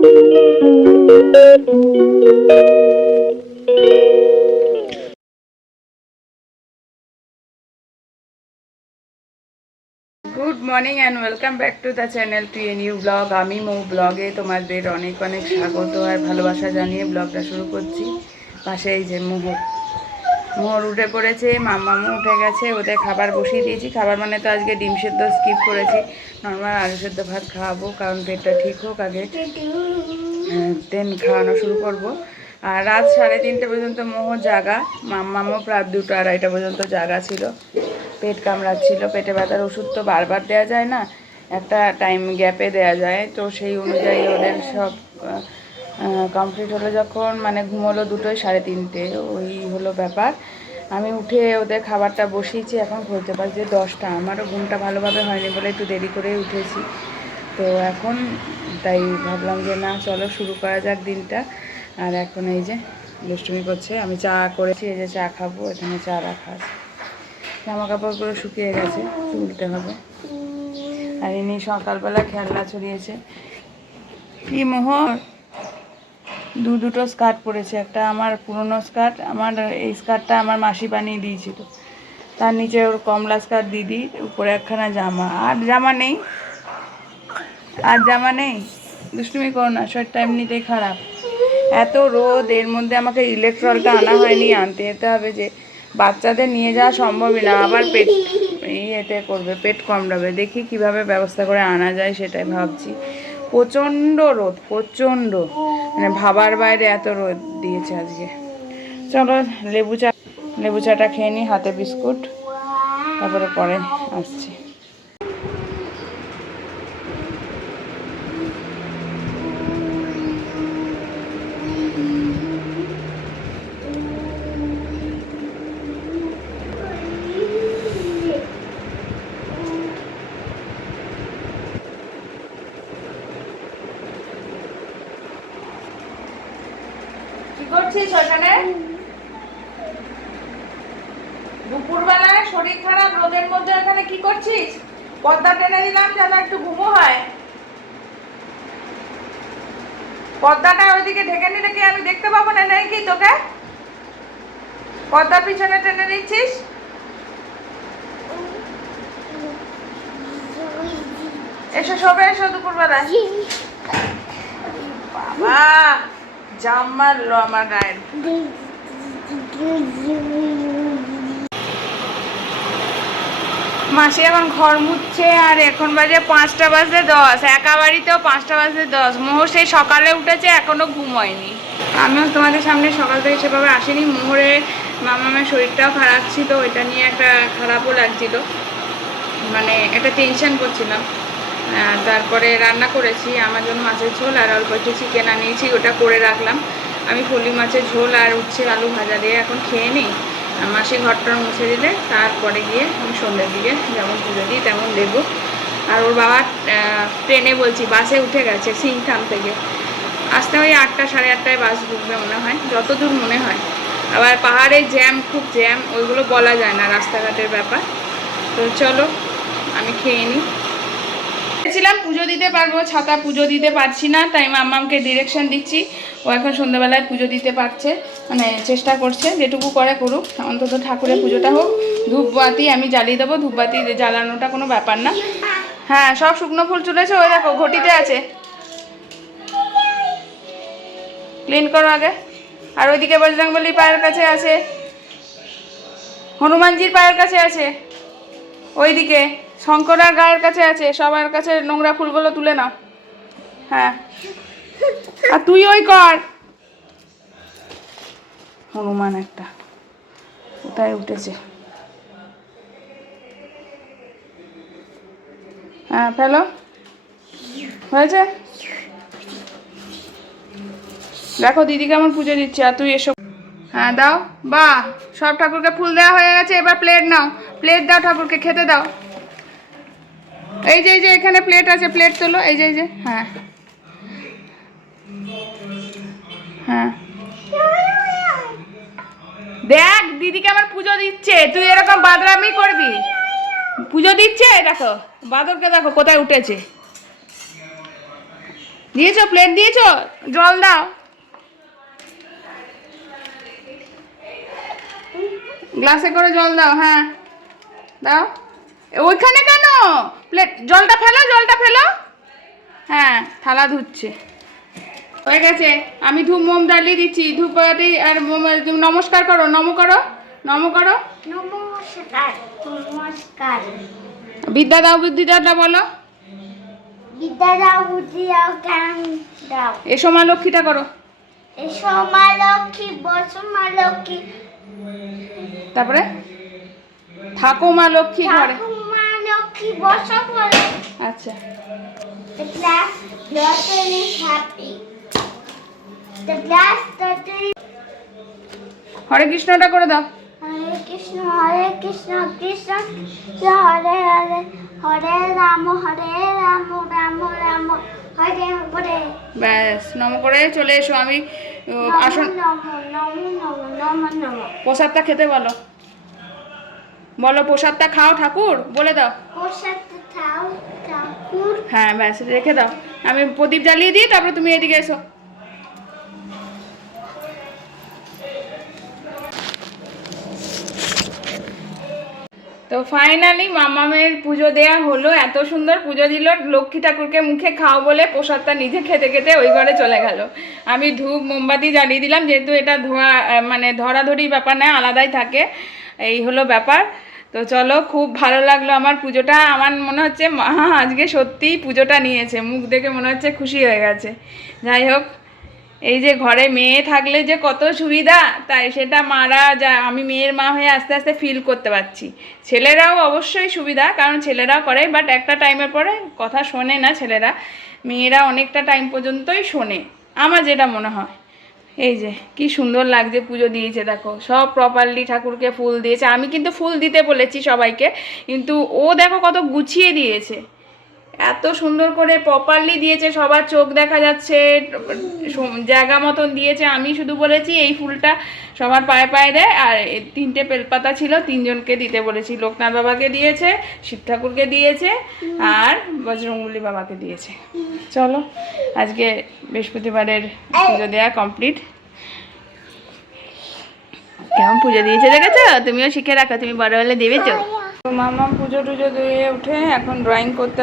Good morning and welcome back to the channel to a new blog. আমি মৌ ব্লগে তোমাদের অনেক অনেক স্বাগত আর ভালোবাসা জানিয়ে ব্লগটা শুরু করছি। পাশে এই যে মোহর উঠে পড়েছে, মাম্মামও উঠে গেছে, ওদের খাবার বসিয়ে দিয়েছি। খাবার মানে তো আজকে ডিম সেদ্ধ স্কিপ করেছি, নর্মাল আলু সেদ্ধ ভাত খাওয়াবো, কারণ পেটটা ঠিক হোক আগে, দেন খাওয়ানো শুরু করব। আর রাত 3:30 পর্যন্ত মোহর জাগা, মাম্মামও প্রায় 2টা-2:30 পর্যন্ত জাগা ছিল। পেট কামড়াচ্ছিল, পেটে ব্যথার ওষুধ তো বারবার দেওয়া যায় না, একটা টাইম গ্যাপে দেওয়া যায়, তো সেই অনুযায়ী ওদের সব কমপ্লিট হলো যখন, মানে ঘুমোলো 2টোয় 3:30, ওই হলো ব্যাপার। আমি উঠে ওদের খাবারটা বসিয়েছি, এখন ঘুরতে পারছি 10টা। আমারও ঘুমটা ভালোভাবে হয়নি বলে একটু দেরি করেই উঠেছি, তো এখন তাই ভাবলাম যে না চলো শুরু করা যাক দিনটা। আর এখন এই যে দুষ্টুমি করছে, আমি চা করেছি, এই যে চা খাবো, এখানে চা রাখা আছে। জামা কাপড়গুলো শুকিয়ে গেছে, তুলতে হবে। আর ইনি সকালবেলা খেলনা ছড়িয়েছে। কি মোহর, দুটো স্কার্ট পরেছে, একটা আমার পুরনো স্কার্ট, আমার এই স্কার্টটা আমার মাসি বানিয়ে দিয়েছিল, তার নিচে ওর কমলা স্কার্ট দিদি, উপরে একখানা জামা। আর জামা নেই, আর জামা নেই, দুষ্টুমি করো না, শরীরটা এমনিতেই খারাপ। এত রোদ, এর মধ্যে আমাকে ইলেকট্রলটা আনা হয়নি, আনতে যেতে হবে, যে বাচ্চাদের নিয়ে যাওয়া সম্ভবই না, আবার পেট এতে করবে, পেট কামড়াবে। দেখি কিভাবে ব্যবস্থা করে আনা যায় সেটাই ভাবছি। প্রচণ্ড রোদ, প্রচণ্ড, মানে ভাবার বাইরে এত রোদ দিয়েছে আজকে। চলো লেবু চাটা খেয়ে নিই, হাতে বিস্কুট, তারপরে পরে আসছি। কি করছিস ওখানে? দুপুরবেলায় শরীর খারাপ, রোদের মধ্যে এখানে কি করছিস? পর্দা টেনে দিলাম যেন একটু ঘুমো হয়। পর্দাটা ওইদিকে ঢেকে নিলে কি আমি দেখতে পাবো না নাকি তোকে? পর্দার পিছনে টেনে দিচ্ছিস। এসো শোবে, এসো দুপুরবেলায়। বাবা জাম মারলো আমার গায়ের। মাসি এখন ঘর মুছছে, আর এখন বাজে 5:10, একা বাড়িতেও 5:10। মোহর সেই সকালে উঠেছে, এখনো ঘুম হয়নি। আমিও তোমাদের সামনে সকাল থেকে সেভাবে আসিনি। মোহরের মামামের শরীরটাও খারাপ ছিল, ওইটা নিয়ে একটা খারাপও লাগছিল, মানে একটা টেনশন করছিলাম। তারপরে রান্না করেছি আমার জন্য মাছের ঝোল, আর অল্প একটু চিকেন আনিয়েছি, ওটা করে রাখলাম। আমি ফলি মাছের ঝোল আর উচ্ছে আলু ভাজা দিয়ে এখন খেয়ে নিই। মাসি ঘরটা মুছে দিলে তারপরে গিয়ে আমি সন্ধ্যের দিকে যেমন পুজো দিই তেমন দেবো। আর ওর বাবা ট্রেনে, বলছি বাসে উঠে গেছে সিংথাম থেকে, আসতে ওই 8টা 8:30 বাস ঢুকবে মনে হয়, যতদূর মনে হয়। আবার পাহাড়ে জ্যাম, খুব জ্যাম, ওইগুলো বলা যায় না, রাস্তাঘাটের ব্যাপার। তো চলো আমি খেয়ে নিই। ভেবেছিলাম পুজো দিতে পারবো, ছাতা পুজো দিতে পারছি না, তাই মাম্মামকে ডিরেকশন দিচ্ছি। ও এখন সন্ধ্যাবেলায় পুজো দিতে পারছে, মানে চেষ্টা করছে, যেটুকু করে করুক, অন্তত ঠাকুরের পুজোটা হোক। ধূপবাতি আমি জ্বালিয়ে দেবো, ধূপবাতি জ্বালানোটা কোনো ব্যাপার না। হ্যাঁ সব শুকনো ফুল তুলেছে, ওই দেখো ঘটিতে আছে, ক্লিন করো আগে। আর ওইদিকে বজরংবলীর পায়ের কাছে আছে, হনুমানজির পায়ের কাছে আছে, ওইদিকে শঙ্করার গায়ের কাছে আছে, সবার কাছে নোংরা ফুলগুলো তুলে নাও। হ্যাঁ আর তুই ওই কর। হনুমান একটা কোথায় উঠেছে। হ্যাঁ ফেলো, হয়েছে। দেখো দিদি কেমন পুজো দিচ্ছে, আর তুই এসব। হ্যাঁ দাও, বাহ, সব ঠাকুরকে ফুল দেওয়া হয়ে গেছে, এবার প্লেট নাও, প্লেট দাও, ঠাকুরকে খেতে দাও। এই যে এখানে প্লেট আছে, প্লেট তোলো, এই যে হ্যাঁ হ্যাঁ। দেখ দিদিকে আমার পুজো দিচ্ছে, তুই এরকম বাদরামি করবি? পুজো দিচ্ছে, দেখো বাদরকে দেখো কোথায় উঠেছে। দিয়েছো? প্লেট দিয়েছো? জল দাও, গ্লাসে করে জল দাও। হ্যাঁ দাও। ওইখানে কেন? প্লেট, জলটা ফেলো, জলটা ফেলো। হ্যাঁ, থালা ধুচ্ছে। হয়ে গেছে, আমি ধূপ মোম জ্বালিয়ে দিচ্ছি। ধূপবাতি আর নমস্কার করো, নম করো, নম করো। নমস্কার। নমস্কার। বিদ্যা দাও, বিদ্যা বলো। বিদ্যা দাও, বুদ্ধি দাও, জ্ঞান দাও। এসো মা লক্ষ্মীটা করো। এসো মা লক্ষ্মী, বসো মা লক্ষ্মী। তারপরে থাকো মা লক্ষ্মী ঘরে। থাকো মা লক্ষ্মী, বসো ঘরে। আচ্ছা। The glass daughter is happy. The glass daughter is... হরে কৃষ্ণটা করে দাও। Hare Krishna, Krishna Krishna, Hare Hare, Hare Rama, Rama Rama, Hare Hare. ব্যাস, নম করে চলে এসো। আমি আসন, নমো নমো নমো নমো নমো। প্রসাদটা খেতে বলো, বলো প্রসাদটা খাও ঠাকুর বলে দাও। প্রসাদ খাও ঠাকুর। হ্যাঁ ব্যাস, রেখে দাও। আমি প্রদীপ জ্বালিয়ে দিই, তারপরে তুমি এদিকে এসো। তো ফাইনালি মামামের পুজো দেয়া হলো। এত সুন্দর পুজো দিল, লক্ষ্মী ঠাকুরকে মুখে খাও বলে প্রসাদটা নিজে খেতে খেতে ওই ঘরে চলে গেল। আমি ধূপ মোমবাতি জ্বালিয়ে দিলাম, যেহেতু এটা ধোয়া মানে ধরাধরি ব্যাপার নয়, আলাদাই থাকে। এই হলো ব্যাপার। তো চলো, খুব ভালো লাগলো আমার পুজোটা। আমার মনে হচ্ছে মা আজকে সত্যিই পুজোটা নিয়েছে, মুখ দেখে মনে হচ্ছে খুশি হয়ে গেছে। যাই হোক, এই যে ঘরে মেয়ে থাকলে যে কত সুবিধা, তাই সেটা মারা যা, আমি মেয়ের মা হয়ে আস্তে আস্তে ফিল করতে পারছি। ছেলেরাও অবশ্যই সুবিধা, কারণ ছেলেরাও করে, বাট একটা টাইমের পরে কথা শোনে না ছেলেরা। মেয়েরা অনেকটা টাইম পর্যন্তই শোনে, আমার যেটা মনে হয়। এই যে কি সুন্দর লাগছে, পুজো দিয়েছে দেখো, সব প্রপারলি ঠাকুরকে ফুল দিয়েছে। আমি কিন্তু ফুল দিতে বলেছি সবাইকে, কিন্তু ও দেখো কত গুছিয়ে দিয়েছে, এত সুন্দর করে প্রপারলি দিয়েছে, সবার চোখ দেখা যাচ্ছে, জায়গা মতন দিয়েছে। আমি শুধু বলেছি এই ফুলটা সবার পায়ে পায়ে দেয়, আর 3টে বেলপাতা ছিল, 3জনকে দিতে বলেছি। লোকনাথ বাবাকে দিয়েছে, শিব ঠাকুরকে দিয়েছে, আর বজরংবলী বাবাকে দিয়েছে। চলো, আজকে বৃহস্পতিবারের পুজো দেওয়া কমপ্লিট। কেমন পুজো দিয়েছে দেখেছো? তুমিও শিখে রাখো, তুমি বড় হলে দেবে তো। মামা পুজো টুজো দিয়ে উঠে এখন ড্রয়িং করতে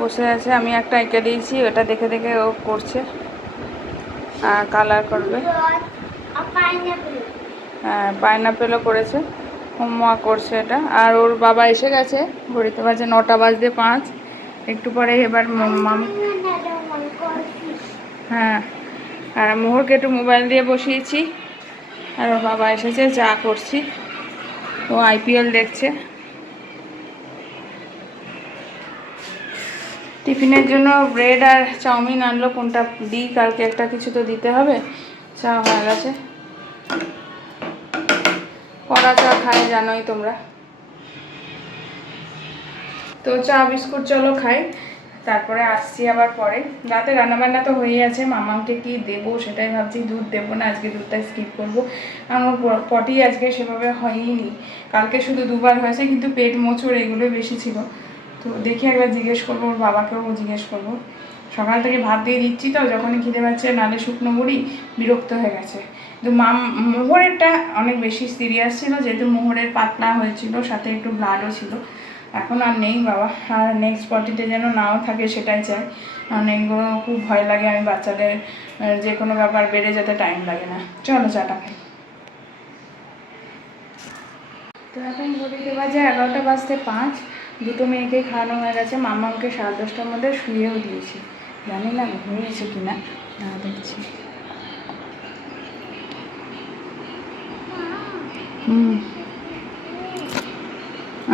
বসে আছে। আমি একটা এঁকে দিয়েছি, ওটা দেখে দেখে ও করছে আর কালার করবে। হ্যাঁ, পাইনাপেলও করেছে, হোমওয়ার্ক করছে এটা। আর ওর বাবা এসে গেছে, ঘড়িতে বাজে 9:05। একটু পরে এবার হ্যাঁ, আর মোহরকে একটু মোবাইল দিয়ে বসিয়েছি, আর ওর বাবা এসেছে, চা করছি। ও IPL দেখছে। টিফিনের জন্য ব্রেড আর চাউমিন আনলো, কোনটা দিই, কালকে একটা কিছু তো দিতে হবে। চা হয়ে গেছে, কড়া চা খাই জানোই তোমরা। তো চা বিস্কুট চলো খাই, তারপরে আসছি আবার পরে। রাতে রান্নাবান্না তো হয়েই আছে, মামাকে কি দেবো সেটাই ভাবছি। দুধ দেবো না আজকে, দুধটা স্কিপ করবো। আমার পটি আজকে সেভাবে হয়নি, কালকে শুধু 2বার হয়েছে, কিন্তু পেট মোচড় এগুলো বেশি ছিল। তো দেখি একবার জিজ্ঞেস করবো, ওর বাবাকেও জিজ্ঞেস করবো। সকাল থেকে ভাত দিয়ে দিচ্ছি তো, যখনই খিদে পাচ্ছে, নালে শুকনো মুড়ি, বিরক্ত হয়ে গেছে। কিন্তু মোহরেরটা অনেক বেশি সিরিয়াস ছিল, যেহেতু মোহরের পাতলা হয়েছিল, সাথে একটু ব্লাডও ছিল। এখন আর নেই বাবা, আর নেক্সট পটিতে যেন নাও থাকে সেটাই চাই, কারণ এগুলো খুব ভয় লাগে। আমি বাচ্চাদের যে কোনো ব্যাপার বেড়ে যেতে টাইম লাগে না। চলো চাটা খাই। তো এখন ঘড়িতে বাজে 11:05। দুটো মেয়েকে খাওয়ানো হয়ে গেছে, মামাকে 10:30টার মধ্যে শুয়েও দিয়েছি। জানি না ঘুমিয়েছে কিনা, না দেখছি।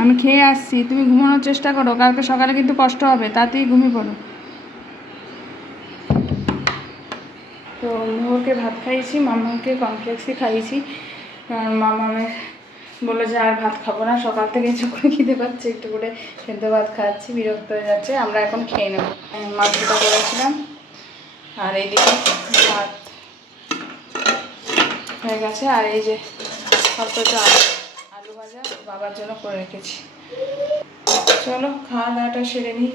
আমি খেয়ে আসছি, তুমি ঘুমানোর চেষ্টা করো, কালকে সকালে কিন্তু কষ্ট হবে, তাতেই ঘুমিয়ে পড়ো। তো মোহরকে ভাত খাইয়েছি, মামাকে কমপ্লেক্সই খাইয়েছি, কারণ মামামে বলে যে আর ভাত খাবো না, সকাল থেকে যখন খিদে পাচ্ছে একটু করে সেদ্ধ ভাত খাচ্ছি, বিরক্ত হয়ে যাচ্ছে। আমরা এখন খেয়ে নেবো। মাছটা করেছিলাম, আর এইদিকে ভাত হয়ে গেছে, আর এই যে অল্প একটু আলু ভাজা বাবার জন্য করে রেখেছি। চলো খাওয়া দাওয়াটা সেরে নিই।